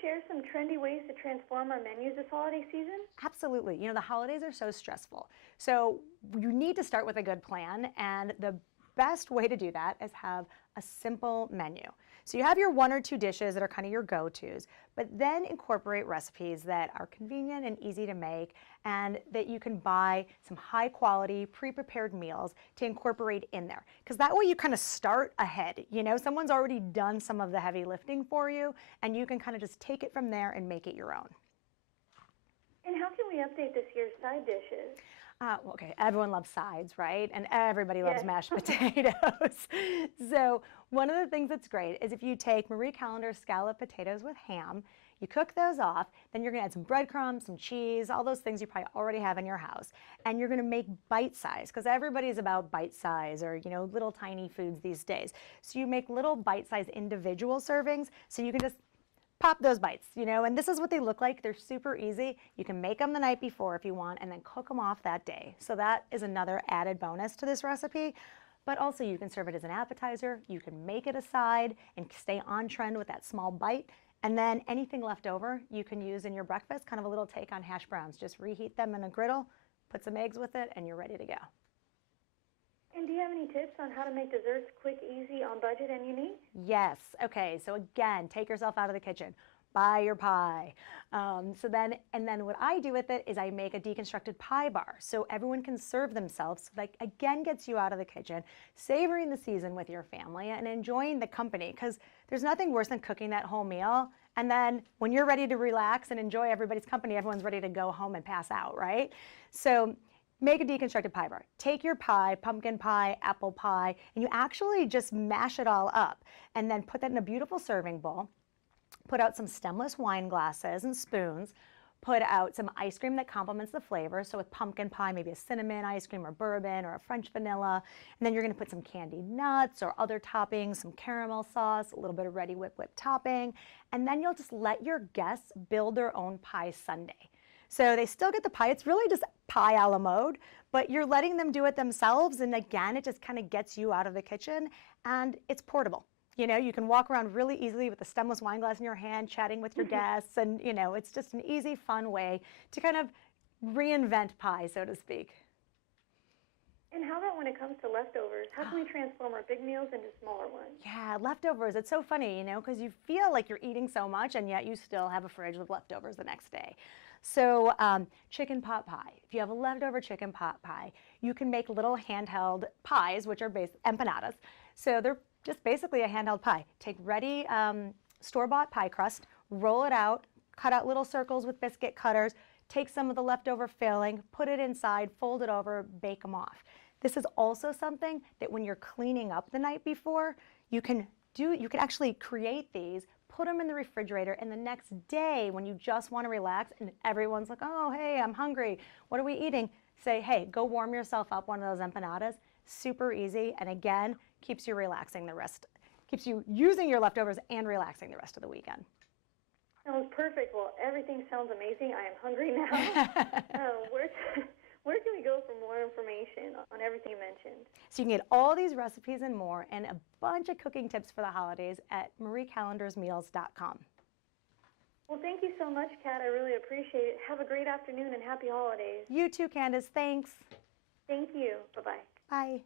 share some trendy ways to transform our menus this holiday season? Absolutely. You know, the holidays are so stressful. So you need to start with a good plan, and the best way to do that is have a simple menu. So you have your one or two dishes that are kind of your go-tos, but then incorporate recipes that are convenient and easy to make, and that you can buy some high quality pre-prepared meals to incorporate in there. Because that way you kind of start ahead. You know, someone's already done some of the heavy lifting for you, and you can kind of just take it from there and make it your own. And how can we update this year's side dishes? Okay, everyone loves sides, right? And everybody loves Yes. mashed potatoes. So one of the things that's great is if you take Marie Callender's scallop potatoes with ham, you cook those off, then you're gonna add some breadcrumbs, some cheese, all those things you probably already have in your house. And you're gonna make bite size, because everybody's about bite size or, you know, little tiny foods these days. So you make little bite size individual servings, so you can just pop those bites, you know, and this is what they look like. They're super easy. You can make them the night before if you want, and then cook them off that day. So that is another added bonus to this recipe. But also you can serve it as an appetizer. You can make it a side and stay on trend with that small bite. And then anything left over you can use in your breakfast, kind of a little take on hash browns. Just reheat them in a griddle, put some eggs with it, and you're ready to go. And do you have any tips on how to make desserts quick, easy, on budget, and unique? Yes. Okay. So again, take yourself out of the kitchen. Buy your pie. And then what I do with it is I make a deconstructed pie bar so everyone can serve themselves. So that again gets you out of the kitchen, savoring the season with your family and enjoying the company, because there's nothing worse than cooking that whole meal. And then when you're ready to relax and enjoy everybody's company, everyone's ready to go home and pass out, right? So make a deconstructed pie bar. Take your pie, pumpkin pie, apple pie, and you actually just mash it all up and then put that in a beautiful serving bowl. Put out some stemless wine glasses and spoons. Put out some ice cream that complements the flavor. So with pumpkin pie, maybe a cinnamon ice cream or bourbon or a French vanilla. And then you're gonna put some candied nuts or other toppings, some caramel sauce, a little bit of ready whip topping. And then you'll just let your guests build their own pie sundae. So they still get the pie. It's really just pie a la mode, but you're letting them do it themselves. And again, it just kind of gets you out of the kitchen, and it's portable. You know, you can walk around really easily with a stemless wine glass in your hand, chatting with your guests. And, you know, it's just an easy, fun way to kind of reinvent pie, so to speak. And how about when it comes to leftovers? How can we transform our big meals into smaller ones? Yeah, leftovers. It's so funny, you know, because you feel like you're eating so much, and yet you still have a fridge with leftovers the next day. So chicken pot pie. If you have a leftover chicken pot pie, you can make little handheld pies, which are empanadas. So they're just basically a handheld pie. Take ready store-bought pie crust, roll it out, cut out little circles with biscuit cutters, take some of the leftover filling, put it inside, fold it over, bake them off. This is also something that when you're cleaning up the night before, you can actually create these, put them in the refrigerator, and the next day when you just want to relax and everyone's like, oh, hey, I'm hungry, what are we eating? Say, hey, go warm yourself up one of those empanadas. Super easy, and again, keeps you relaxing the rest, keeps you using your leftovers and relaxing the rest of the weekend. Sounds perfect. Well, everything sounds amazing. I am hungry now. Where can we go for more information on everything you mentioned? So you can get all these recipes and more, and a bunch of cooking tips for the holidays at mariecallendersmeals.com. Well, thank you so much, Kat. I really appreciate it. Have a great afternoon and happy holidays. You too, Candace. Thanks. Thank you. Bye-bye. Bye.